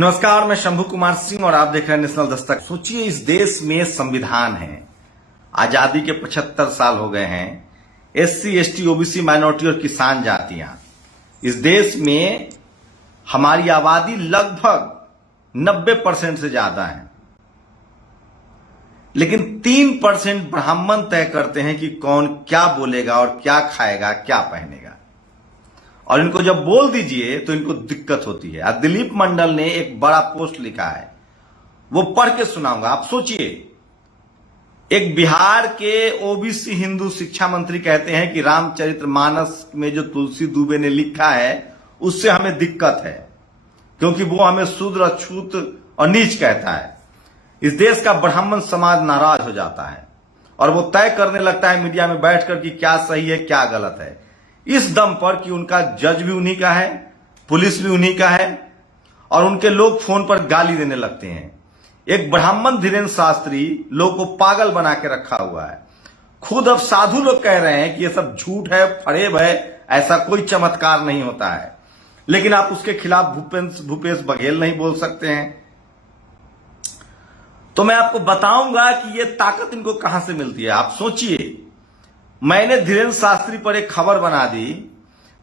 नमस्कार, मैं शंभू कुमार सिंह और आप देख रहे हैं नेशनल दस्तक। सोचिए, इस देश में संविधान है, आजादी के 75 साल हो गए हैं, एससी, एसटी, ओबीसी, माइनॉरिटी और किसान जातियां, इस देश में हमारी आबादी लगभग 90% से ज्यादा है, लेकिन 3% ब्राह्मण तय करते हैं कि कौन क्या बोलेगा और क्या खाएगा, क्या पहनेगा। और इनको जब बोल दीजिए तो इनको दिक्कत होती है। आज दिलीप मंडल ने एक बड़ा पोस्ट लिखा है, वो पढ़ के सुनाऊंगा। आप सोचिए, एक बिहार के ओबीसी हिंदू शिक्षा मंत्री कहते हैं कि रामचरितमानस में जो तुलसी दुबे ने लिखा है उससे हमें दिक्कत है, क्योंकि वो हमें शूद्र, अछूत और नीच कहता है। इस देश का ब्राह्मण समाज नाराज हो जाता है और वो तय करने लगता है मीडिया में बैठकर कि क्या सही है, क्या गलत है, इस दम पर कि उनका जज भी उन्हीं का है, पुलिस भी उन्हीं का है और उनके लोग फोन पर गाली देने लगते हैं। एक ब्राह्मण धीरेन्द्र शास्त्री लोग को पागल बना के रखा हुआ है। खुद अब साधु लोग कह रहे हैं कि ये सब झूठ है, फरेब है, ऐसा कोई चमत्कार नहीं होता है, लेकिन आप उसके खिलाफ भूपेश बघेल नहीं बोल सकते हैं। तो मैं आपको बताऊंगा कि ये ताकत इनको कहां से मिलती है। आप सोचिए, मैंने धीरेन्द्र शास्त्री पर एक खबर बना दी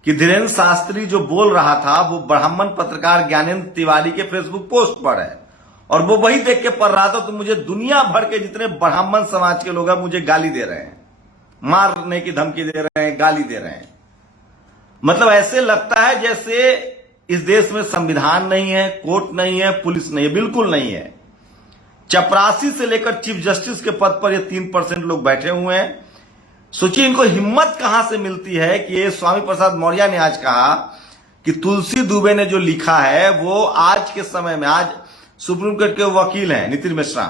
कि धीरेन्द्र शास्त्री जो बोल रहा था वो ब्राह्मण पत्रकार ज्ञानेंद्र तिवारी के फेसबुक पोस्ट पर है और वो वही देख के पढ़ रहा था, तो मुझे दुनिया भर के जितने ब्राह्मण समाज के लोग हैं मुझे गाली दे रहे हैं, मारने की धमकी दे रहे हैं, गाली दे रहे हैं। मतलब ऐसे लगता है जैसे इस देश में संविधान नहीं है, कोर्ट नहीं है, पुलिस नहीं है। बिल्कुल नहीं है। चपरासी से लेकर चीफ जस्टिस के पद पर ये 3% लोग बैठे हुए हैं। सोचिए, इनको हिम्मत कहां से मिलती है कि ये स्वामी प्रसाद मौर्य ने आज कहा कि तुलसी दुबे ने जो लिखा है वो आज के समय में, आज सुप्रीम कोर्ट के वकील हैं नितिन मिश्रा,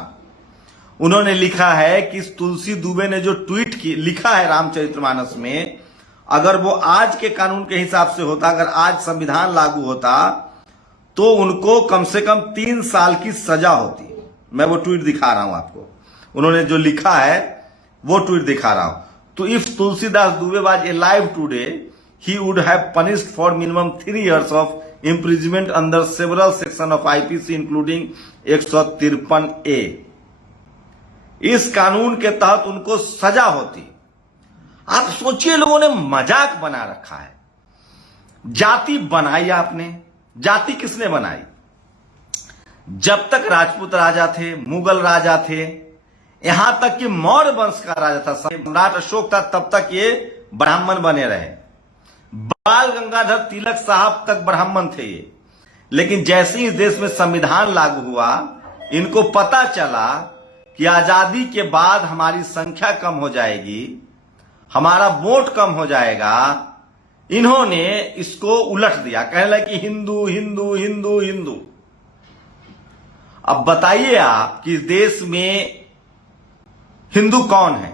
उन्होंने लिखा है कि तुलसी दुबे ने जो ट्वीट लिखा है रामचरितमानस में, अगर वो आज के कानून के हिसाब से होता, अगर आज संविधान लागू होता तो उनको कम से कम 3 साल की सजा होती। मैं वो ट्वीट दिखा रहा हूं आपको, उन्होंने जो लिखा है वो ट्वीट दिखा रहा हूं। तो if Tulsidas Dube was alive today, he would have punished for minimum 3 years of imprisonment under several sections of IPC, including 153A। इस कानून के तहत उनको सजा होती। आप सोचिए, लोगों ने मजाक बना रखा है। जाति बनाई आपने, जाति किसने बनाई? जब तक राजपूत राजा थे, मुगल राजा थे, यहां तक कि मौर्य वंश का राजा था, सम्राट अशोक था, तब तक ये ब्राह्मण बने रहे। बाल गंगाधर तिलक साहब तक ब्राह्मण थे ये। लेकिन जैसे ही देश में संविधान लागू हुआ, इनको पता चला कि आजादी के बाद हमारी संख्या कम हो जाएगी, हमारा वोट कम हो जाएगा, इन्होंने इसको उलट दिया, कहने लगे कि हिंदू हिंदू हिंदू हिंदू। अब बताइए आप कि इस देश में हिंदू कौन है?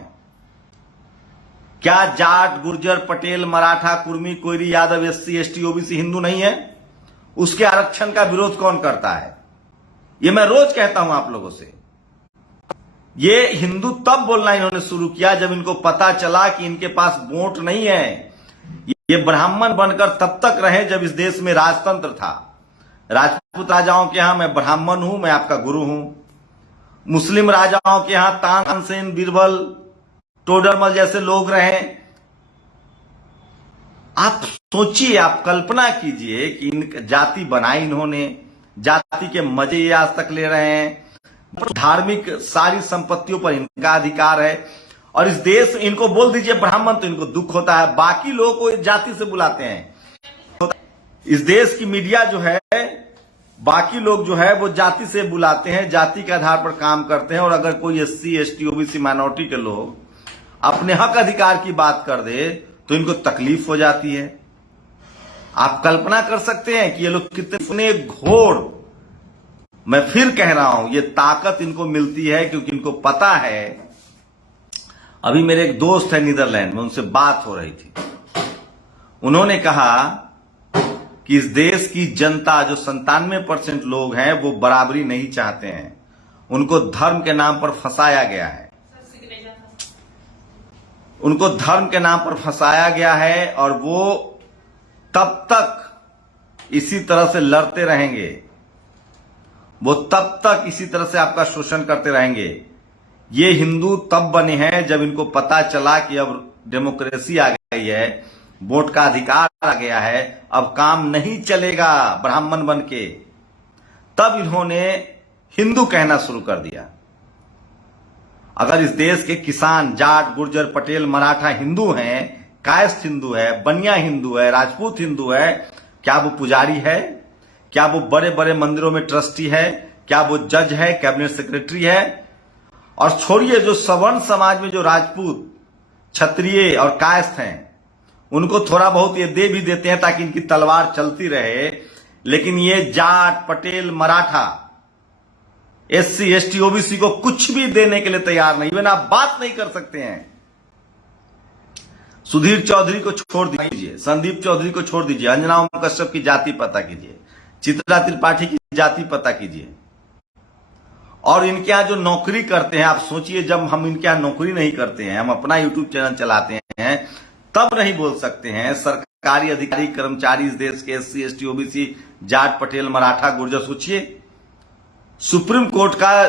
क्या Jat, Gurjar, Patel, Maratha, Kurmi, Koeri, Yadav, SC, ST, OBC Hindu नहीं है? उसके आरक्षण का विरोध कौन करता है? ये मैं रोज कहता हूं आप लोगों से। ये हिंदू तब बोलना इन्होंने शुरू किया जब इनको पता चला कि इनके पास वोट नहीं है। ये ब्राह्मण बनकर तब तक रहे जब इस देश में राजतंत्र था। राजपूत राजाओं के यहां मैं ब्राह्मण हूं, मैं आपका गुरु हूं। मुस्लिम राजाओं के यहां तानसेन, बीरबल, टोडरमल जैसे लोग रहे। आप सोचिए, आप कल्पना कीजिए कि इन जाति बनाई इन्होंने, जाति के मजे ये आज तक ले रहे हैं। धार्मिक सारी संपत्तियों पर इनका अधिकार है और इस देश इनको बोल दीजिए ब्राह्मण तो इनको दुख होता है। बाकी लोगों को जाति से बुलाते हैं। इस देश की मीडिया जो है, बाकी लोग जो है वो जाति से बुलाते हैं, जाति के आधार पर काम करते हैं। और अगर कोई एससी, एसटी, ओबीसी, माइनॉरिटी के लोग अपने हक अधिकार की बात कर दे तो इनको तकलीफ हो जाती है। आप कल्पना कर सकते हैं कि ये लोग कितने घोर, मैं फिर कह रहा हूं, ये ताकत इनको मिलती है क्योंकि इनको पता है। अभी मेरे एक दोस्त है नीदरलैंड में, उनसे बात हो रही थी, उन्होंने कहा कि इस देश की जनता जो 97% लोग हैं वो बराबरी नहीं चाहते हैं, उनको धर्म के नाम पर फंसाया गया है, उनको धर्म के नाम पर फंसाया गया है और वो तब तक इसी तरह से लड़ते रहेंगे वो तब तक इसी तरह से आपका शोषण करते रहेंगे। ये हिंदू तब बने हैं जब इनको पता चला कि अब डेमोक्रेसी आ गई है, वोट का अधिकार आ गया है, अब काम नहीं चलेगा ब्राह्मण बन के, तब इन्होंने हिंदू कहना शुरू कर दिया। अगर इस देश के किसान जाट गुर्जर पटेल मराठा हिंदू हैं, कायस्थ हिंदू है, बनिया हिंदू है, राजपूत हिंदू है, क्या वो पुजारी है? क्या वो बड़े बड़े मंदिरों में ट्रस्टी है? क्या वो जज है, कैबिनेट सेक्रेटरी है? और छोड़िए जो सवर्ण समाज में जो राजपूत क्षत्रिय और कायस्थ हैं, उनको थोड़ा बहुत ये दे भी देते हैं ताकि इनकी तलवार चलती रहे, लेकिन ये Jat Patel Maratha SC ST OBC को कुछ भी देने के लिए तैयार नहीं, बिना बात नहीं कर सकते हैं। सुधीर चौधरी को छोड़ दीजिए, संदीप चौधरी को छोड़ दीजिए, अंजना ओम कश्यप की जाति पता कीजिए, चित्रा त्रिपाठी की जाति पता कीजिए, और इनके यहां जो नौकरी करते हैं, आप सोचिए जब हम इनके यहां नौकरी नहीं करते हैं, हम अपना यूट्यूब चैनल चलाते हैं, तब नहीं बोल सकते हैं सरकारी अधिकारी कर्मचारी इस देश के SC ST OBC Jat Patel Maratha Gurjar. सोचिए सुप्रीम कोर्ट का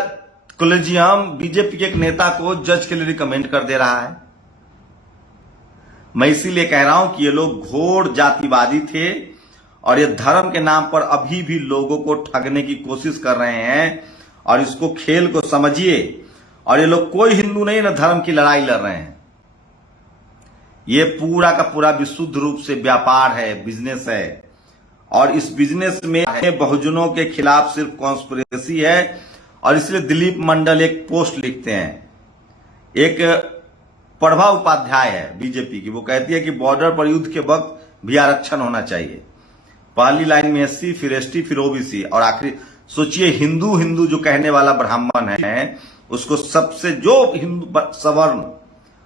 कोलेजियम बीजेपी के एक नेता को जज के लिए रिकमेंड कर दे रहा है। मैं इसीलिए कह रहा हूं कि ये लोग घोर जातिवादी थे और ये धर्म के नाम पर अभी भी लोगों को ठगने की कोशिश कर रहे हैं, और इसको खेल को समझिए। और ये लोग कोई हिंदू नहीं ना धर्म की लड़ाई लड़ रहे हैं, ये पूरा का पूरा विशुद्ध रूप से व्यापार है, बिजनेस है, और इस बिजनेस में बहुजनों के खिलाफ सिर्फ कॉन्स्पिरेसी है। और इसलिए दिलीप मंडल एक पोस्ट लिखते हैं, एक प्रभा उपाध्याय है बीजेपी की, वो कहती है कि बॉर्डर पर युद्ध के वक्त भी आरक्षण होना चाहिए। पहली लाइन में एससी, फिर एसटी, फिर ओबीसी, और आखिरी सोचिए हिंदू हिंदू जो कहने वाला ब्राह्मण है, उसको सबसे जो हिंदू सवर्ण,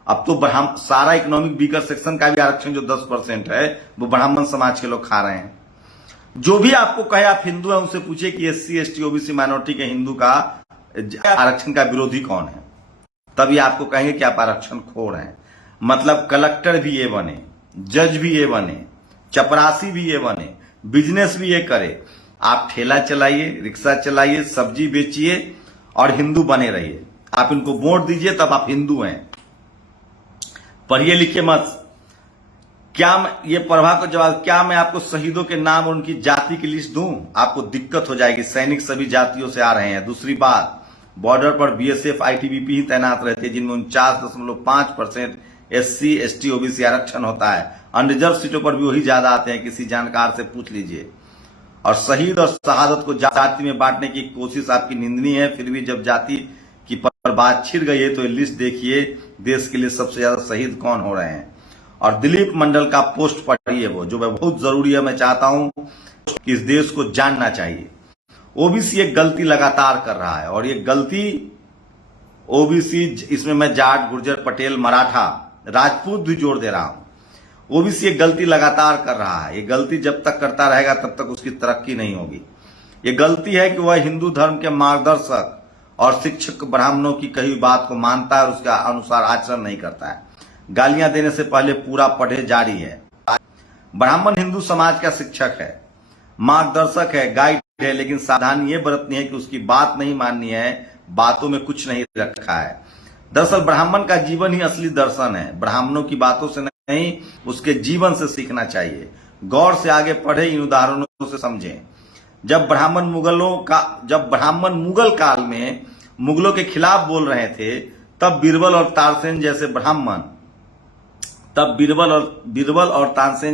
अब तो सारा इकोनॉमिक वीकर सेक्शन का भी आरक्षण जो 10% है वो ब्राह्मण समाज के लोग खा रहे हैं। जो भी आपको कहे आप हिंदू है, उनसे पूछिए कि एससी एसटी ओबीसी माइनॉरिटी के हिंदू का आरक्षण का विरोधी कौन है, तभी आपको कहेंगे कि आप आरक्षण खो रहे हैं। मतलब कलेक्टर भी ये बने, जज भी ये बने, चपरासी भी ये बने, बिजनेस भी ये करे, आप ठेला चलाइए, रिक्शा चलाइए, सब्जी बेचिए और हिंदू बने रहिए। आप इनको वोट दीजिए तब आप हिंदू हैं। पढ़िए लिखिए मत। क्या ये प्रभा को जवाब, क्या मैं आपको शहीदों के नाम और उनकी जाति की लिस्ट दूं? आपको दिक्कत हो जाएगी, सैनिक सभी जातियों से आ रहे हैं। दूसरी बात, बॉर्डर पर बीएसएफ आईटीबीपी ही तैनात रहते हैं, जिनमें 49.5% एससी एसटी ओबीसी आरक्षण होता है। अनरिजर्व सीटों पर भी वही ज्यादा आते हैं, किसी जानकार से पूछ लीजिए। और शहीद और शहादत को जाति में बांटने की कोशिश आपकी निंदनीय है। फिर भी जब जाति की पर बात छिड़ गई है तो ये लिस्ट देखिए, देश के लिए सबसे ज्यादा शहीद कौन हो रहे हैं। और दिलीप मंडल का पोस्ट पढ़िए, वो जो बहुत जरूरी है, मैं चाहता हूं कि इस देश को जानना चाहिए। ओबीसी एक गलती लगातार कर रहा है, और ये गलती ओबीसी, इसमें मैं जाट गुर्जर पटेल मराठा राजपूत भी जोड़ दे रहा हूं, ओबीसी एक गलती लगातार कर रहा है। ये गलती जब तक करता रहेगा तब तक उसकी तरक्की नहीं होगी। ये गलती है कि वह हिंदू धर्म के मार्गदर्शक और शिक्षक ब्राह्मणों की कही बात को मानता है और उसके अनुसार आचरण नहीं करता है। गालियां देने से पहले पूरा पढ़े जारी है। ब्राह्मण हिंदू समाज का शिक्षक है, मार्गदर्शक है, गाइड है, लेकिन सावधानी ये बरतनी है कि उसकी बात नहीं माननी है, बातों में कुछ नहीं रखा है। दरअसल ब्राह्मण का जीवन ही असली दर्शन है। ब्राह्मणों की बातों से नहीं, उसके जीवन से सीखना चाहिए। गौर से आगे पढ़े, इन उदाहरणों से समझें। जब ब्राह्मण मुगल काल में मुगलों के खिलाफ बोल रहे थे, तब बीरबल और तानसेन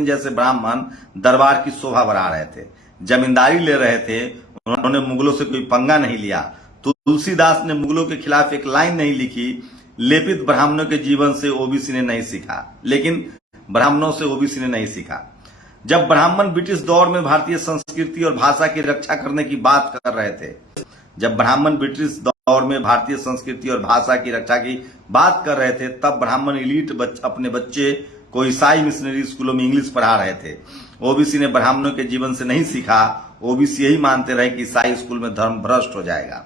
जैसे ब्राह्मण दरबार की शोभा बढ़ा रहे थे, जमींदारी ले रहे थे। उन्होंने मुगलों से कोई पंगा नहीं लिया। तुलसीदास ने मुगलों के खिलाफ एक लाइन नहीं लिखी। लेपित ब्राह्मणों के जीवन से ओबीसी ने नहीं सीखा, लेकिन ब्राह्मणों से ओबीसी ने नहीं सीखा। जब ब्राह्मण ब्रिटिश दौर में भारतीय संस्कृति और भाषा की रक्षा करने की बात कर रहे थे, तब ब्राह्मण इलीट अपने बच्चे को ईसाई मिशनरी स्कूलों में इंग्लिश पढ़ा रहे थे। ओबीसी ने ब्राह्मणों के जीवन से नहीं सीखा। ओबीसी यही मानते रहे कि ईसाई स्कूल में धर्म भ्रष्ट हो जाएगा।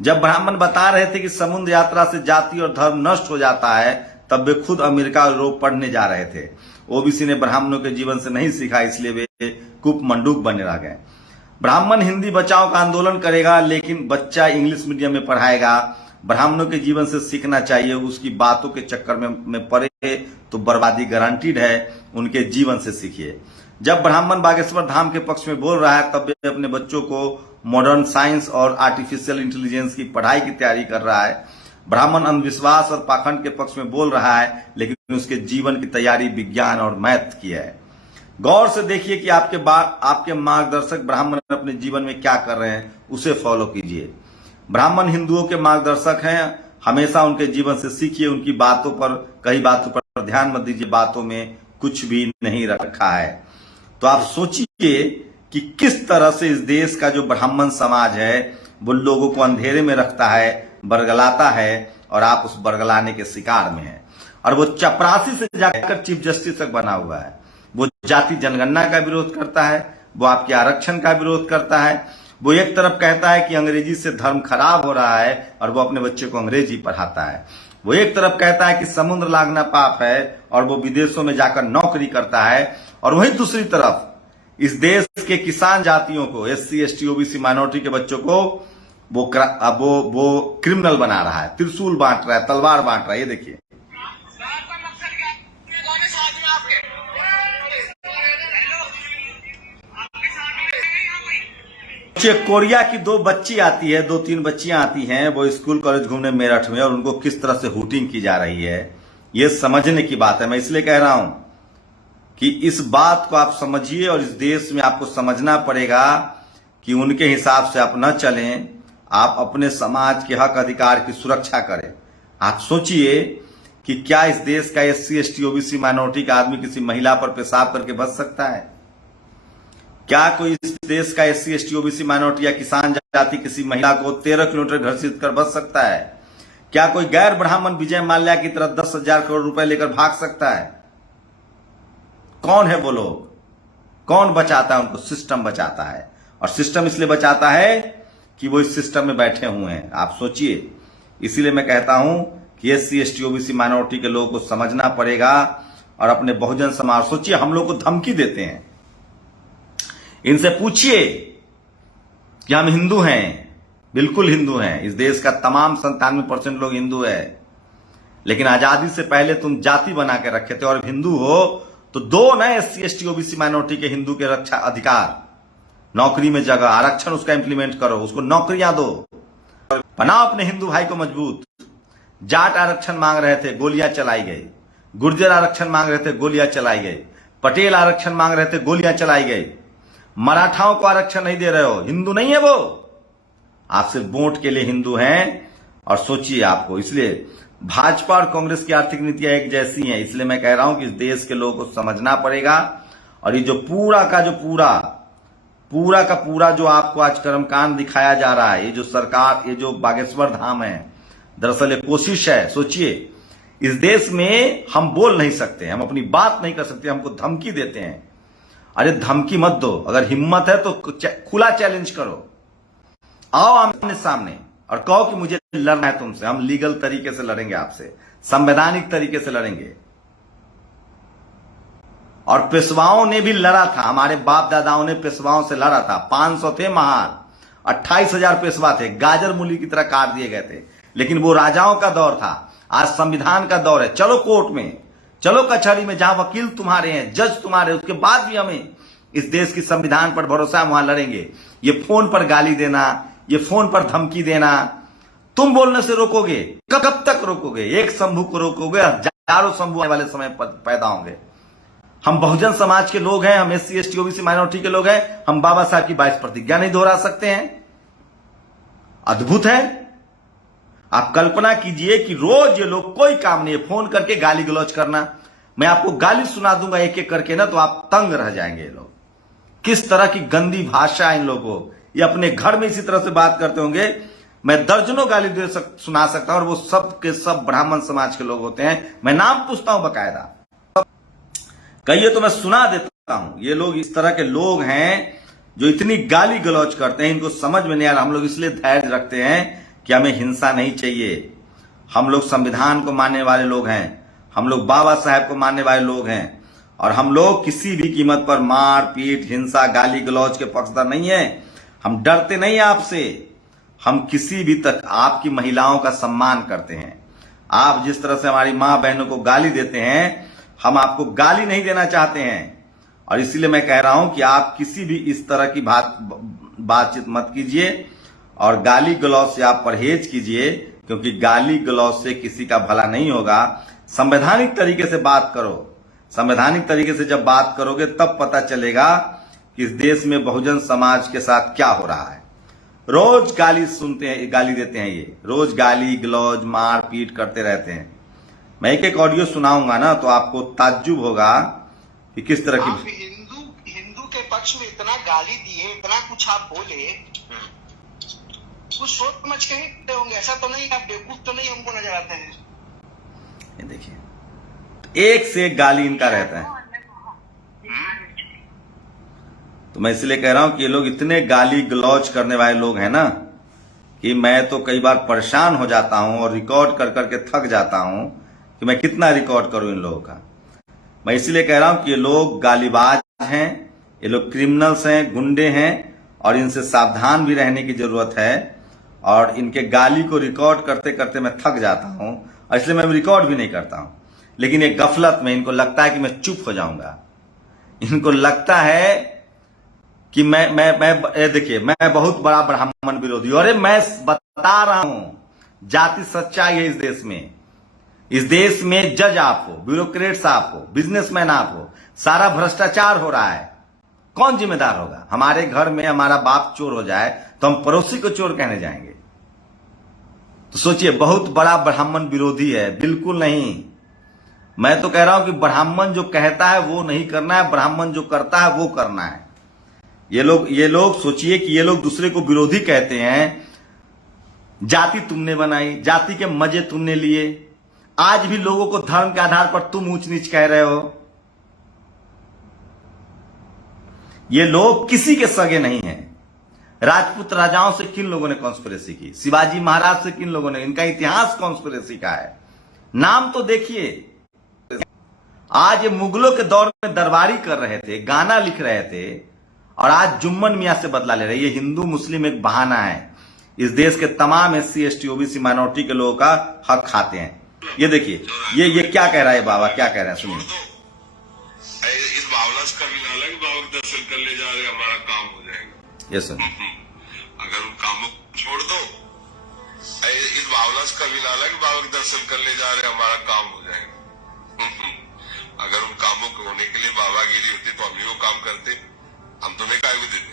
जब ब्राह्मण बता रहे थे कि समुद्र यात्रा से जाति और धर्म नष्ट हो जाता है, तब वे खुद अमेरिका और यूरोप पढ़ने जा रहे थे। ओबीसी ने ब्राह्मणों के जीवन से नहीं सीखा, इसलिए वे कुप मंडूक बने रह गए। ब्राह्मण हिंदी बचाओ का आंदोलन करेगा, लेकिन बच्चा इंग्लिश मीडियम में पढ़ाएगा। ब्राह्मणों के जीवन से सीखना चाहिए, उसकी बातों के चक्कर में पड़े तो बर्बादी गारंटीड है। उनके जीवन से सीखिए। जब ब्राह्मण बागेश्वर धाम के पक्ष में बोल रहा है, तब वे अपने बच्चों को मॉडर्न साइंस और आर्टिफिशियल इंटेलिजेंस की पढ़ाई की तैयारी कर रहा है। ब्राह्मण अंधविश्वास और पाखंड के पक्ष में बोल रहा है, लेकिन उसके जीवन की तैयारी विज्ञान और मैथ की है। गौर से देखिए कि आपके मार्गदर्शक ब्राह्मण अपने जीवन में क्या कर रहे हैं, उसे फॉलो कीजिए। ब्राह्मण हिंदुओं के मार्गदर्शक हैं, हमेशा उनके जीवन से सीखिए। उनकी बातों पर, कई बातों पर ध्यान मत दीजिए, बातों में कुछ भी नहीं रखा है। तो आप सोचिए कि किस तरह से इस देश का जो ब्राह्मण समाज है वो लोगों को अंधेरे में रखता है, बरगलाता है, और आप उस बरगलाने के शिकार में हैं। और वो चपरासी से जाकर चीफ जस्टिस तक बना हुआ है। वो जाति जनगणना का विरोध करता है, वो आपके आरक्षण का विरोध करता है। वो एक तरफ कहता है कि अंग्रेजी से धर्म खराब हो रहा है और वो अपने बच्चे को अंग्रेजी पढ़ाता है। वो एक तरफ कहता है कि समुद्र लागना पाप है और वो विदेशों में जाकर नौकरी करता है। और वहीं दूसरी तरफ इस देश के किसान जातियों को, SC ST OBC माइनॉरिटी के बच्चों को वो क्रिमिनल बना रहा है, त्रिशूल बांट रहा है, तलवार बांट रहा है। ये देखिए, कोरिया की 2 बच्ची आती है, 2-3 बच्चियां आती हैं, वो स्कूल कॉलेज घूमने मेरठ में, और उनको किस तरह से हुटिंग की जा रही है, ये समझने की बात है। मैं इसलिए कह रहा हूं कि इस बात को आप समझिए, और इस देश में आपको समझना पड़ेगा कि उनके हिसाब से आप न चलें। आप अपने समाज के हक अधिकार की सुरक्षा करें। आप सोचिए कि क्या इस देश का SC ST OBC माइनॉरिटी का आदमी किसी महिला पर पेशाब करके बच सकता है? क्या कोई इस देश का SC ST OBC माइनॉरिटी या किसान जाति किसी महिला को 13 किलोमीटर घसीट कर बच सकता है? क्या कोई गैर ब्राह्मण विजय माल्या की तरह 10,000 करोड़ रुपए लेकर भाग सकता है? कौन है वो लोग? कौन बचाता है उनको? सिस्टम बचाता है। और सिस्टम इसलिए बचाता है कि वो इस सिस्टम में बैठे हुए हैं। आप सोचिए। इसीलिए मैं कहता हूं कि SC ST OBC माइनॉरिटी के लोगों को समझना पड़ेगा और अपने बहुजन समाज। सोचिए, हम लोग को धमकी देते हैं। इनसे पूछिए कि हम हिंदू हैं। बिल्कुल हिंदू हैं। इस देश का तमाम 97% लोग हिंदू है। लेकिन आजादी से पहले तुम जाति बना के रखे थे, और हिंदू हो तो दो नए SC ST OBC माइनॉरिटी के हिंदू के रक्षा अधिकार, नौकरी में जगह, आरक्षण उसका इंप्लीमेंट करो, उसको नौकरियां दो, बनाओ अपने हिंदू भाई को मजबूत। जाट आरक्षण मांग रहे थे, गोलियां चलाई गई। गुर्जर आरक्षण मांग रहे थे, गोलियां चलाई गई। पटेल आरक्षण मांग रहे थे, गोलियां चलाई गई। मराठाओं को आरक्षण नहीं दे रहे हो, हिंदू नहीं है वो। आप सिर्फ वोट के लिए हिंदू हैं। और सोचिए आपको, इसलिए भाजपा और कांग्रेस की आर्थिक नीतियां एक जैसी हैं। इसलिए मैं कह रहा हूं कि इस देश के लोगों को समझना पड़ेगा। और ये जो पूरा का पूरा जो आपको आज कर्मकांड दिखाया जा रहा है, ये जो सरकार, ये जो बागेश्वर धाम है, दरअसल ये कोशिश है। सोचिए, इस देश में हम बोल नहीं सकते, हम अपनी बात नहीं कर सकते, हमको धमकी देते हैं। अरे धमकी मत दो, अगर हिम्मत है तो खुला चैलेंज करो, आओ आमने सामने और कहो कि मुझे लड़ना है तुमसे। हम लीगल तरीके से लड़ेंगे आपसे, संवैधानिक तरीके से लड़ेंगे। और पेशवाओं ने भी लड़ा था, हमारे बाप दादाओं ने पेशवाओं से लड़ा था। 500 थे महार, 28,000 पेशवा थे, गाजर मूली की तरह काट दिए गए थे। लेकिन वो राजाओं का दौर था, आज संविधान का दौर है। चलो कोर्ट में, चलो कचहरी में, जहां वकील तुम्हारे हैं, जज तुम्हारे, उसके बाद भी हमें इस देश की संविधान पर भरोसा है, वहां लड़ेंगे। ये फोन पर गाली देना, ये फोन पर धमकी देना, तुम बोलने से रोकोगे? कब तक रोकोगे? एक शंभू को रोकोगे, हजारों शंभू आने वाले समय पैदा होंगे। हम बहुजन समाज के लोग हैं, हम SC ST OBC माइनॉरिटी के लोग हैं। हम बाबा साहब की 22 प्रतिज्ञा नहीं दोहरा सकते हैं? अद्भुत है। आप कल्पना कीजिए कि रोज ये लोग, कोई काम नहीं है, फोन करके गाली गलौज करना। मैं आपको गाली सुना दूंगा एक एक करके ना, तो आप तंग रह जाएंगे। ये लोग किस तरह की गंदी भाषा है इन लोगों को। ये अपने घर में इसी तरह से बात करते होंगे। मैं दर्जनों गाली सुना सकता हूं, और वो सब के सब ब्राह्मण समाज के लोग होते हैं। मैं नाम पूछता हूं बकायदा, कहिए तो मैं सुना देता हूं। ये लोग इस तरह के लोग हैं जो इतनी गाली गलौज करते हैं, इनको समझ में नहीं आ रहा। हम लोग इसलिए धैर्य रखते हैं कि हमें हिंसा नहीं चाहिए। हम लोग संविधान को मानने वाले लोग हैं, हम लोग बाबा साहब को मानने वाले लोग हैं, और हम लोग किसी भी कीमत पर मार पीट, हिंसा, गाली गलौज के पक्षधर नहीं है। हम डरते नहीं आपसे, हम किसी भी तक आपकी महिलाओं का सम्मान करते हैं। आप जिस तरह से हमारी मां बहनों को गाली देते हैं, हम आपको गाली नहीं देना चाहते हैं। और इसीलिए मैं कह रहा हूं कि आप किसी भी इस तरह की बातचीत मत कीजिए और गाली गलौज से आप परहेज कीजिए, क्योंकि गाली गलौज से किसी का भला नहीं होगा। संवैधानिक तरीके से बात करो। संवैधानिक तरीके से जब बात करोगे तब पता चलेगा कि इस देश में बहुजन समाज के साथ क्या हो रहा है। रोज गाली सुनते हैं, गाली देते हैं, ये रोज गाली गलौज मार पीट करते रहते हैं। मैं एक ऑडियो सुनाऊंगा ना तो आपको ताज्जुब होगा कि किस तरह की हिंदू के पक्ष में इतना गाली दिए, इतना कुछ आप बोले, कुछ सोच समझ के ही होंगे। ऐसा तो नहीं, आप बेवकूफ तो नहीं हमको नजर आते हैं। ये देखिए, एक से एक गाली इनका रहता है। तो मैं इसलिए कह रहा हूं कि ये लोग इतने गाली गलौज करने वाले लोग हैं ना कि मैं तो कई बार परेशान हो जाता हूं और रिकॉर्ड कर करके थक जाता हूं कि मैं कितना रिकॉर्ड करूं इन लोगों का। मैं इसलिए कह रहा हूं कि ये लोग गालीबाज हैं, ये लोग क्रिमिनल्स हैं, गुंडे हैं और इनसे सावधान भी रहने की जरूरत है। और इनके गाली को रिकॉर्ड करते करते मैं थक जाता हूं और इसलिए मैं रिकॉर्ड भी नहीं करता हूं। लेकिन ये गफलत में इनको लगता है कि मैं चुप हो जाऊंगा। इनको लगता है कि मैं देखिए, मैं बहुत बड़ा ब्राह्मण विरोधी, और मैं बता रहा हूं जाति सच्चाई है इस देश में। इस देश में जज आप हो, ब्यूरोक्रेट्स आप हो, बिजनेसमैन आप हो, सारा भ्रष्टाचार हो रहा है। कौन जिम्मेदार होगा? हमारे घर में हमारा बाप चोर हो जाए तो हम पड़ोसी को चोर कहने जाएंगे? तो सोचिए, बहुत बड़ा ब्राह्मण विरोधी है। बिल्कुल नहीं। मैं तो कह रहा हूं कि ब्राह्मण जो कहता है वो नहीं करना है, ब्राह्मण जो करता है वो करना है। ये लोग सोचिए कि ये लोग दूसरे को विरोधी कहते हैं। जाति तुमने बनाई, जाति के मजे तुमने लिए, आज भी लोगों को धर्म के आधार पर तुम ऊंच नीच कह रहे हो। ये लोग किसी के सगे नहीं हैं। राजपूत राजाओं से किन लोगों ने कॉन्स्पिरेसी की? शिवाजी महाराज से किन लोगों ने? इनका इतिहास कॉन्स्पिरेसी का है। नाम तो देखिए। आज ये मुगलों के दौर में दरबारी कर रहे थे, गाना लिख रहे थे, और आज जुम्मन मियां से बदला ले रहे। ये हिंदू मुस्लिम एक बहाना है। इस देश के तमाम SC ST OBC माइनॉरिटी के लोगों का हक खाते हैं। ये देखिए, ये क्या कह रहा है बाबा, क्या कह रहा है, सुनिए। इस बावला का भी ना लगे, बाबा के दर्शन कर ले जा रहे, हमारा काम हो जाएगा। Yes sir. अगर उन कामों को छोड़ दो, इस बावला का भी ना लगे, बाबा के दर्शन कर ले जा रहे, हमारा काम हो जाएगा। अगर उन कामों को होने के लिए बाबागिरी होती तो हम ही वो काम करते। हम तुम्हें काय को देते?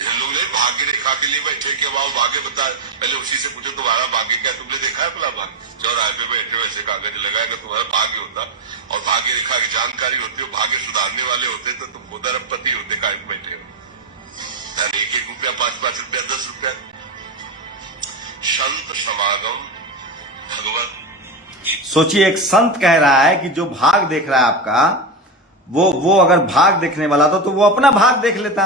ये लोग नहीं भाग्य रेखा के लिए बैठे कि वाह भाग्य बता, पहले उसी से पूछो तुम्हारा भाग्य क्या? तुमने देखा है भला भाग्य? चौराहे पे बैठे वैसे कागज लगाएगा तुम्हारा भाग्य होता, और भाग्य रेखा की जानकारी होती है, भाग्य सुधारने वाले होते तो तुम खुद अरबपति होते, काय बैठे हो? 1-1 रुपया, 5-5 रुपया, 10 रुपया। संत समागम भगवत। सोचिए, एक संत कह रहा है कि जो भाग देख रहा है आपका, वो अगर भाग देखने वाला तो वो अपना भाग देख लेता।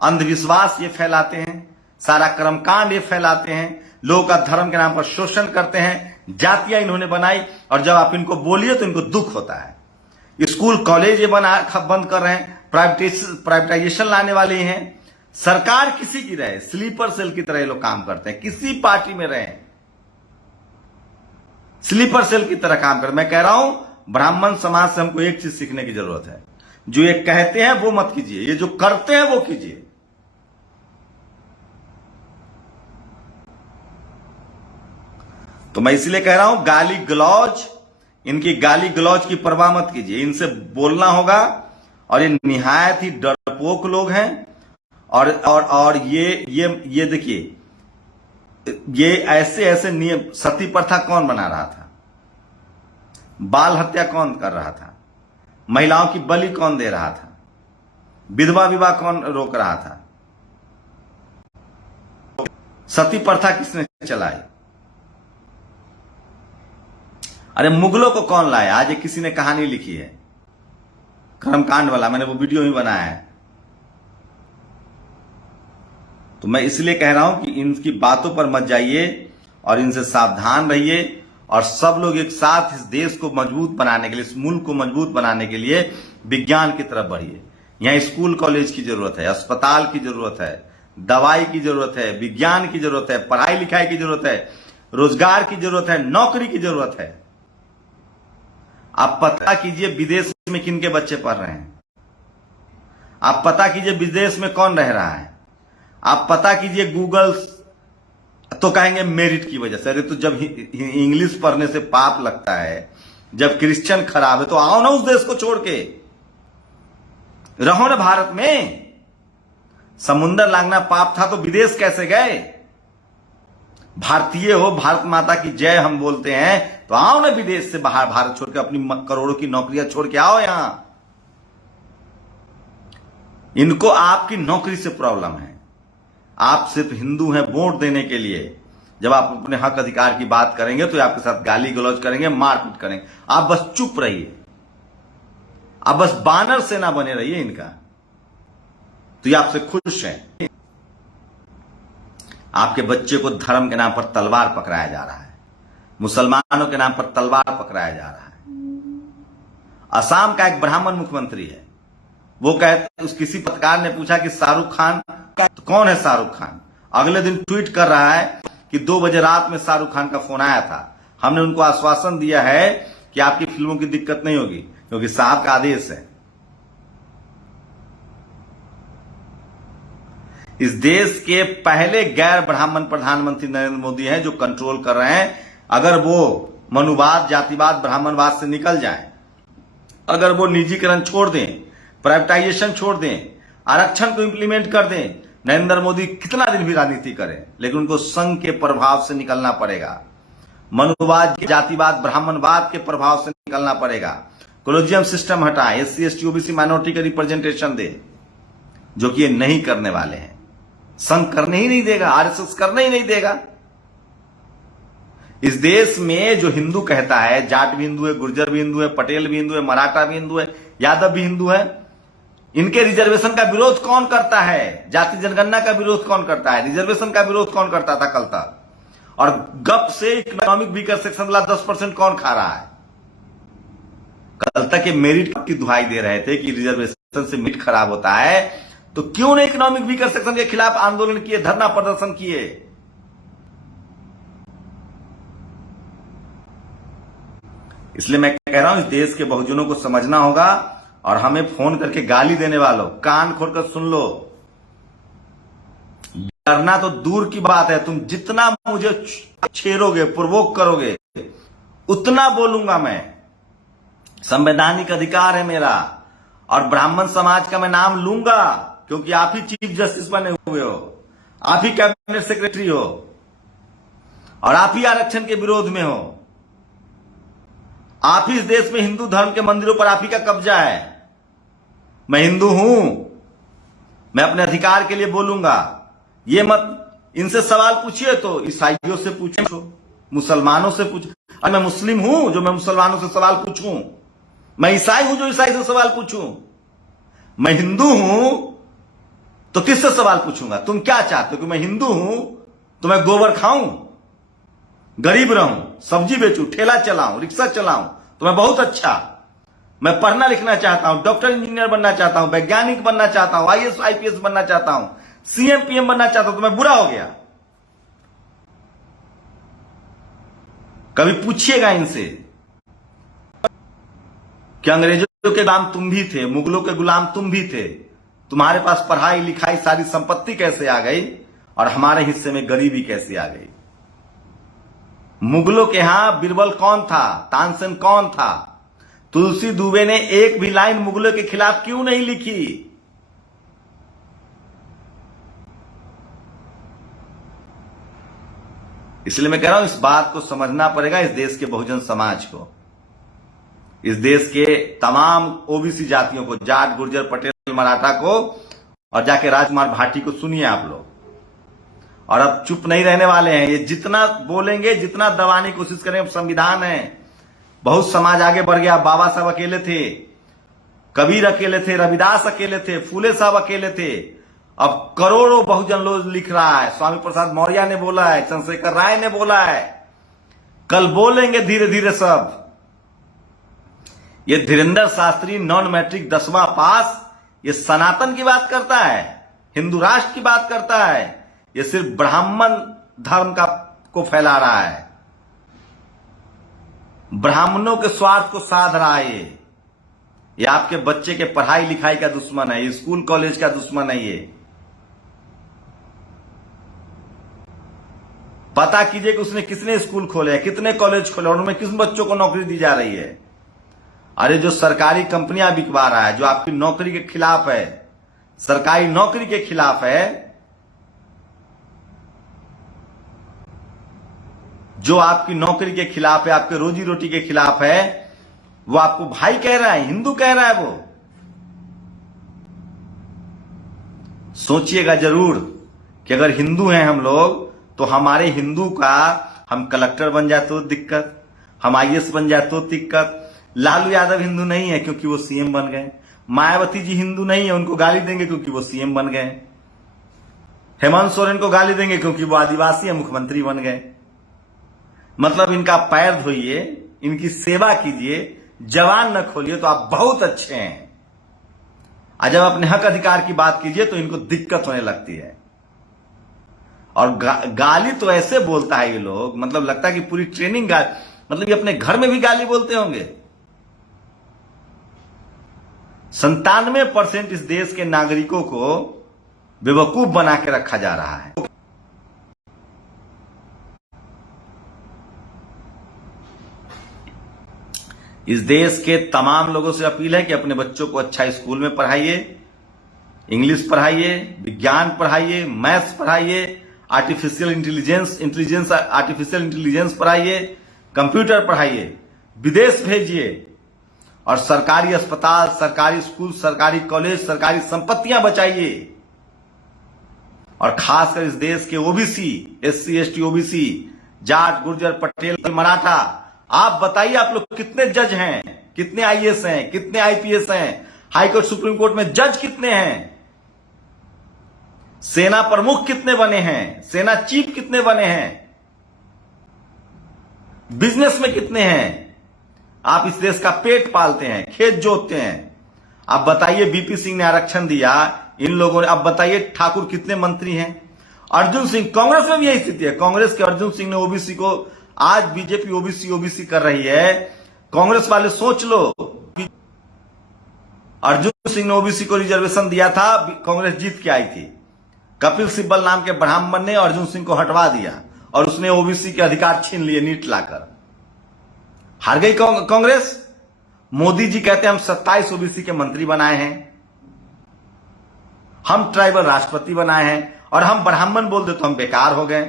अंधविश्वास ये फैलाते हैं, सारा कर्मकांड ये फैलाते हैं, लोगों का धर्म के नाम पर शोषण करते हैं, जातियां इन्होंने बनाई, और जब आप इनको बोलिए तो इनको दुख होता है। स्कूल कॉलेज ये बंद कर रहे हैं, प्राइवेटाइजेशन लाने वाले हैं। सरकार किसी की रहे, स्लीपर सेल की तरह ये लोग काम करते हैं। किसी पार्टी में रहे, स्लीपर सेल की तरह काम कर। मैं कह रहा हूं, ब्राह्मण समाज से हमको एक चीज सीखने की जरूरत है। जो ये कहते हैं वो मत कीजिए, ये जो करते हैं वो कीजिए। तो मैं इसलिए कह रहा हूं, गाली गलौज, इनकी गाली गलौज की परवाह मत कीजिए। इनसे बोलना होगा, और ये निहायत ही डरपोक लोग हैं। और ये देखिए, ये ऐसे नियम, सती प्रथा कौन बना रहा था? बाल हत्या कौन कर रहा था? महिलाओं की बलि कौन दे रहा था? विधवा विवाह कौन रोक रहा था? सती प्रथा किसने चलाई? अरे मुगलों को कौन लाया? आज एक किसी ने कहानी लिखी है, कर्मकांड वाला, मैंने वो वीडियो भी बनाया है। तो मैं इसलिए कह रहा हूं कि इनकी बातों पर मत जाइए और इनसे सावधान रहिए, और सब लोग एक साथ इस देश को मजबूत बनाने के लिए, इस मुल्क को मजबूत बनाने के लिए विज्ञान की तरफ बढ़िए। यहां स्कूल कॉलेज की जरूरत है, अस्पताल की जरूरत है, दवाई की जरूरत है, विज्ञान की जरूरत है, पढ़ाई लिखाई की जरूरत है, रोजगार की जरूरत है, नौकरी की जरूरत है। आप पता कीजिए विदेश में किन के बच्चे पढ़ रहे हैं, आप पता कीजिए विदेश में कौन रह रहा है, आप पता कीजिए गूगल तो कहेंगे मेरिट की वजह से। अरे तो जब इंग्लिश पढ़ने से पाप लगता है, जब क्रिश्चियन खराब है, तो आओ ना उस देश को छोड़ के रहो ना भारत में। समुंदर लांघना पाप था तो विदेश कैसे गए? भारतीय हो, भारत माता की जय हम बोलते हैं, तो आओ ना विदेश से बाहर, भारत छोड़ के अपनी करोड़ों की नौकरियां छोड़ के आओ यहां। इनको आपकी नौकरी से प्रॉब्लम है। आप सिर्फ हिंदू हैं वोट देने के लिए। जब आप अपने हक अधिकार की बात करेंगे तो आपके साथ गाली गलौज करेंगे, मारपीट करेंगे। आप बस चुप रहिए, आप बस बानर सेना बने रहिए इनका, तो ये आपसे खुश हैं। आपके बच्चे को धर्म के नाम पर तलवार पकड़ाया जा रहा है, मुसलमानों के नाम पर तलवार पकड़ाया जा रहा है। असम का एक ब्राह्मण मुख्यमंत्री है, वो कहते, किसी पत्रकार ने पूछा कि शाहरुख खान तो कौन है शाहरुख खान? अगले दिन ट्वीट कर रहा है कि 2 बजे रात में शाहरुख खान का फोन आया था, हमने उनको आश्वासन दिया है कि आपकी फिल्मों की दिक्कत नहीं होगी, क्योंकि साहब का आदेश है। इस देश के पहले गैर ब्राह्मण प्रधानमंत्री नरेंद्र मोदी हैं, जो कंट्रोल कर रहे हैं। अगर वो मनुवाद, जातिवाद, ब्राह्मणवाद से निकल जाएं, अगर वो निजीकरण छोड़ दें, प्राइवेटाइजेशन छोड़ दें, आरक्षण को इंप्लीमेंट कर दें, नरेंद्र मोदी कितना दिन भी राजनीति करें, लेकिन उनको संघ के प्रभाव से निकलना पड़ेगा। मनुवाद, जातिवाद, ब्राह्मणवाद के प्रभाव से निकलना पड़ेगा। कोलोजियम सिस्टम हटाए, SC ST OBC माइनॉरिटी का रिप्रेजेंटेशन दे, जो कि ये नहीं करने वाले हैं। संघ करने ही नहीं देगा, RSS करने ही नहीं देगा। इस देश में जो हिंदू कहता है, जाट भी हिंदू है, गुर्जर भी हिंदू है, पटेल भी हिंदू है, मराठा भी हिंदू है, यादव भी हिंदू है, इनके रिजर्वेशन का विरोध कौन करता है? जाति जनगणना का विरोध कौन करता है? रिजर्वेशन का विरोध कौन करता था कल तक? और गप से इकोनॉमिक वीकर सेक्शन वाला 10% कौन खा रहा है? कल तक ये मेरिट की दुहाई दे रहे थे कि रिजर्वेशन से मेरिट खराब होता है, तो क्यों नहीं इकोनॉमिक वीकर सेक्शन के खिलाफ आंदोलन किए, धरना प्रदर्शन किए? इसलिए मैं कह रहा हूं, इस देश के बहुजनों को समझना होगा, और हमें फोन करके गाली देने वालों, कान खोलकर सुन लो। डरना तो दूर की बात है, तुम जितना मुझे छेड़ोगे, प्रोवोक करोगे, उतना बोलूंगा मैं। संवैधानिक अधिकार है मेरा, और ब्राह्मण समाज का मैं नाम लूंगा, क्योंकि आप ही चीफ जस्टिस बने हुए हो, आप ही कैबिनेट सेक्रेटरी हो, और आप ही आरक्षण के विरोध में हो। आप ही इस देश में हिंदू धर्म के मंदिरों पर आप ही का कब्जा है। मैं हिंदू हूं, मैं अपने अधिकार के लिए बोलूंगा। ये मत इनसे सवाल पूछिए तो ईसाइयों से पूछो, मुसलमानों से पूछो। और मैं मुस्लिम हूं जो मैं मुसलमानों से सवाल पूछूं? मैं ईसाई हूं जो ईसाई से सवाल पूछूं? मैं हिंदू हूं तो किससे सवाल पूछूंगा? तुम क्या चाहते हो कि मैं हिंदू हूं तो मैं गोबर खाऊं, गरीब रहूं, सब्जी बेचूं, ठेला चलाऊं, रिक्शा चलाऊं? तो मैं बहुत अच्छा, मैं पढ़ना लिखना चाहता हूं, डॉक्टर इंजीनियर बनना चाहता हूं, वैज्ञानिक बनना चाहता हूं, IAS IPS बनना चाहता हूं, CM PM बनना चाहता हूं, तो मैं बुरा हो गया? कभी पूछिएगा इनसे कि अंग्रेजों के गुलाम तुम भी थे, मुगलों के गुलाम तुम भी थे, तुम्हारे पास पढ़ाई लिखाई सारी संपत्ति कैसे आ गई और हमारे हिस्से में गरीबी कैसे आ गई? मुगलों के यहां बीरबल कौन था, तानसेन कौन था? तुलसी दुबे ने एक भी लाइन मुगलों के खिलाफ क्यों नहीं लिखी? इसलिए मैं कह रहा हूं, इस बात को समझना पड़ेगा इस देश के बहुजन समाज को, इस देश के तमाम OBC जातियों को, जाट, गुर्जर, पटेल, मराठा को, और जाके राजकुमार भाटी को सुनिए आप लोग। और अब चुप नहीं रहने वाले हैं, ये जितना बोलेंगे, जितना दबाने की कोशिश करेंगे। संविधान है, बहुत समाज आगे बढ़ गया। बाबा साहब अकेले थे, कबीर अकेले थे, रविदास अकेले थे, फूले साहब अकेले थे। अब करोड़ों बहुजन लोग लिख रहा है, स्वामी प्रसाद मौर्य ने बोला है, चंद्रशेखर राय ने बोला है, कल बोलेंगे धीरे धीरे सब। ये धीरेन्द्र शास्त्री नॉन मैट्रिक 10वां पास, ये सनातन की बात करता है, हिंदू राष्ट्र की बात करता है, ये सिर्फ ब्राह्मण धर्म को फैला रहा है, ब्राह्मणों के स्वार्थ को साध रहा है। ये आपके बच्चे के पढ़ाई लिखाई का दुश्मन है, स्कूल कॉलेज का दुश्मन है। ये पता कीजिए कि उसने कितने स्कूल खोले हैं, कितने कॉलेज खोले और उनमें किस बच्चों को नौकरी दी जा रही है। अरे जो सरकारी कंपनियां बिकवा रहा है, जो आपकी नौकरी के खिलाफ है, सरकारी नौकरी के खिलाफ है, जो आपकी नौकरी के खिलाफ है, आपके रोजी रोटी के खिलाफ है, वो आपको भाई कह रहा है, हिंदू कह रहा है। वो सोचिएगा जरूर कि अगर हिंदू हैं हम लोग, तो हमारे हिंदू का हम कलेक्टर बन जाए तो दिक्कत, हम आईएएस बन जाए तो दिक्कत। लालू यादव हिंदू नहीं है क्योंकि वो सीएम बन गए। मायावती जी हिंदू नहीं है, उनको गाली देंगे क्योंकि वो सीएम बन गए। हेमंत सोरेन को गाली देंगे क्योंकि वो आदिवासी है, मुख्यमंत्री बन गए। मतलब इनका पैर धोइए, इनकी सेवा कीजिए, जवान न खोलिए तो आप बहुत अच्छे हैं। और जब अपने हक अधिकार की बात कीजिए तो इनको दिक्कत होने लगती है। और गाली तो ऐसे बोलता है ये लोग, मतलब लगता है कि पूरी ट्रेनिंग मतलब ये अपने घर में भी गाली बोलते होंगे। 97% इस देश के नागरिकों को बेवकूफ बना के रखा जा रहा है। इस देश के तमाम लोगों से अपील है कि अपने बच्चों को अच्छा स्कूल में पढ़ाइए, इंग्लिश पढ़ाइए, विज्ञान पढ़ाइए, मैथ्स पढ़ाइए, आर्टिफिशियल इंटेलिजेंस पढ़ाइए, कंप्यूटर पढ़ाइए, विदेश भेजिए और सरकारी अस्पताल, सरकारी स्कूल, सरकारी कॉलेज, सरकारी संपत्तियां बचाइए। और खासकर इस देश के OBC, SC, ST, OBC, Jat, Gurjar, Patel, Maratha, आप बताइए आप लोग कितने जज हैं, कितने आईएएस हैं, कितने आईपीएस हैं, हाईकोर्ट सुप्रीम कोर्ट में जज कितने हैं, सेना प्रमुख कितने बने हैं, सेना चीफ कितने बने हैं, बिजनेस में कितने हैं। आप इस देश का पेट पालते हैं, खेत जोतते हैं। आप बताइए बीपी सिंह ने आरक्षण दिया इन लोगों ने। अब बताइए ठाकुर कितने मंत्री हैं। अर्जुन सिंह, कांग्रेस में भी यही स्थिति है। कांग्रेस के अर्जुन सिंह ने ओबीसी को, आज बीजेपी ओबीसी कर रही है। कांग्रेस वाले सोच लो, अर्जुन सिंह ने ओबीसी को रिजर्वेशन दिया था, कांग्रेस जीत के आई थी। कपिल सिब्बल नाम के ब्राह्मण ने अर्जुन सिंह को हटवा दिया और उसने ओबीसी के अधिकार छीन लिए नीट लाकर। हार गई कांग्रेस। मोदी जी कहते हैं हम 27 ओबीसी के मंत्री बनाए हैं, हम ट्राइबल राष्ट्रपति बनाए हैं, और हम ब्राह्मण बोल दे तो हम बेकार हो गए।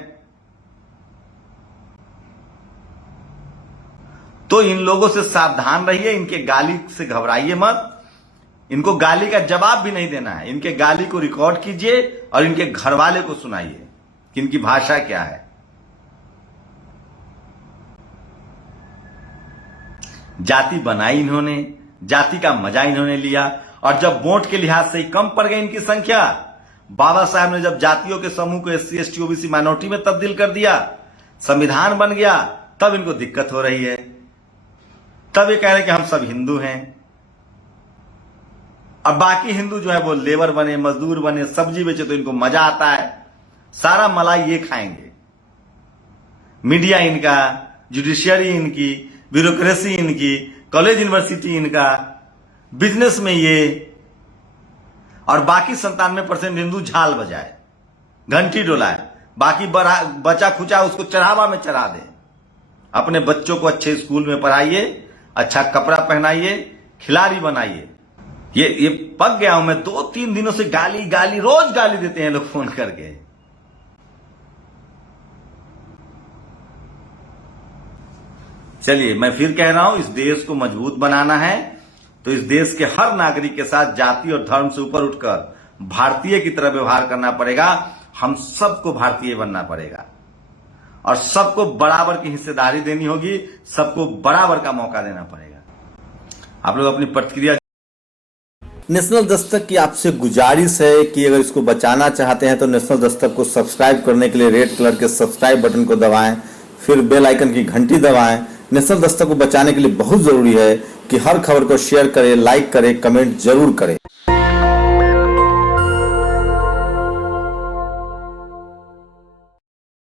तो इन लोगों से सावधान रहिए, इनके गाली से घबराइए मत। इनको गाली का जवाब भी नहीं देना है। इनके गाली को रिकॉर्ड कीजिए और इनके घर वाले को सुनाइए कि इनकी भाषा क्या है। जाति बनाई इन्होंने, जाति का मजा इन्होंने लिया, और जब वोट के लिहाज से ही कम पड़ गई इनकी संख्या, बाबा साहब ने जब जातियों के समूह को एससी, एसटी, ओबीसी, माइनॉरिटी में तब्दील कर दिया, संविधान बन गया, तब इनको दिक्कत हो रही है। तब ये कह रहे हैं कि हम सब हिंदू हैं, और बाकी हिंदू जो है वो लेबर बने, मजदूर बने, सब्जी बेचे तो इनको मजा आता है। सारा मलाई ये खाएंगे। मीडिया इनका, जुडिशियरी इनकी, ब्यूरोक्रेसी इनकी, कॉलेज यूनिवर्सिटी इनका, बिजनेस में ये, और बाकी 97% हिंदू झाल बजाए, घंटी डोलाए, बाकी बचा खुचा उसको चढ़ावा में चढ़ा दे। अपने बच्चों को अच्छे स्कूल में पढ़ाइए, अच्छा कपड़ा पहनाइए, खिलाड़ी बनाइए। ये पक गया हूं मैं, 2-3 दिनों से गाली रोज गाली देते हैं लोग फोन करके। चलिए मैं फिर कह रहा हूं, इस देश को मजबूत बनाना है तो इस देश के हर नागरिक के साथ जाति और धर्म से ऊपर उठकर भारतीय की तरह व्यवहार करना पड़ेगा। हम सबको भारतीय बनना पड़ेगा और सबको बराबर की हिस्सेदारी देनी होगी, सबको बराबर का मौका देना पड़ेगा। आप लोग अपनी प्रतिक्रिया। नेशनल दस्तक की आपसे गुजारिश है कि अगर इसको बचाना चाहते हैं तो नेशनल दस्तक को सब्सक्राइब करने के लिए रेड कलर के सब्सक्राइब बटन को दबाएं, फिर बेल आइकन की घंटी दबाएं। नेशनल दस्तक को बचाने के लिए बहुत जरूरी है कि हर खबर को शेयर करें, लाइक करें, कमेंट जरूर करें।